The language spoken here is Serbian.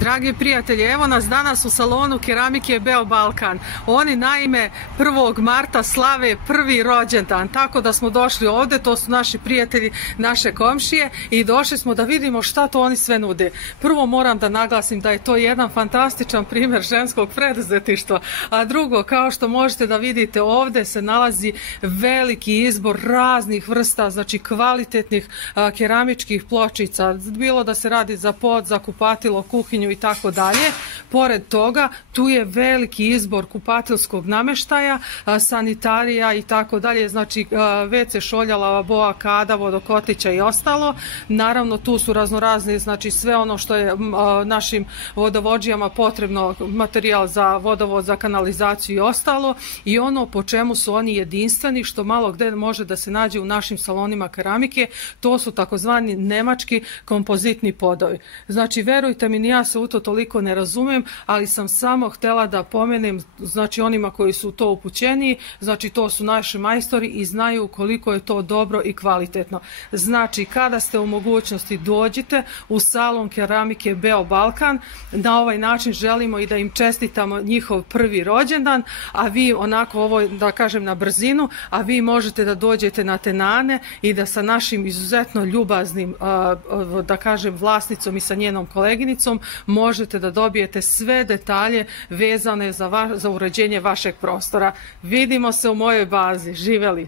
Dragi prijatelji, evo nas danas u salonu keramike Beobalkan. Oni naime 1. marta slave prvi rođendan, tako da smo došli ovde, to su naši prijatelji, naše komšije i došli smo da vidimo šta to oni sve nude. Prvo moram da naglasim da je to jedan fantastičan primjer ženskog preduzetništva, a drugo, kao što možete da vidite, ovde se nalazi veliki izbor raznih vrsta, znači kvalitetnih keramičkih pločica, bilo da se radi za pod, za kupatilo, kuhinju i tako dalje. Pored toga, tu je veliki izbor kupatilskog nameštaja, sanitarija i tako dalje, znači WC šoljala, lavabo, kada, vodokotlića i ostalo. Naravno, tu su raznorazni, znači sve ono što je našim vodovodžijama potrebno, materijal za vodovod, za kanalizaciju i ostalo, i ono po čemu su oni jedinstveni, što malo gde može da se nađe u našim salonima keramike, to su takozvani nemački kompozitni podovi. Znači, verujte mi, ja se u to toliko ne razumem, ali sam samo htela da pomenem, znači onima koji su to upućeniji, znači to su naši majstori i znaju koliko je to dobro i kvalitetno. Znači, kada ste u mogućnosti, dođite u salon keramike Beobalkan. Na ovaj način želimo i da im čestitamo njihov prvi rođendan, a vi onako, ovo da kažem na brzinu, a vi možete da dođete na Tenane i da sa našim izuzetno ljubaznim, da kažem, vlasnicom i sa njenom koleginicom možete da dobijete sve detalje vezane za uređenje vašeg prostora. Vidimo se u mojoj bazi. Živeli!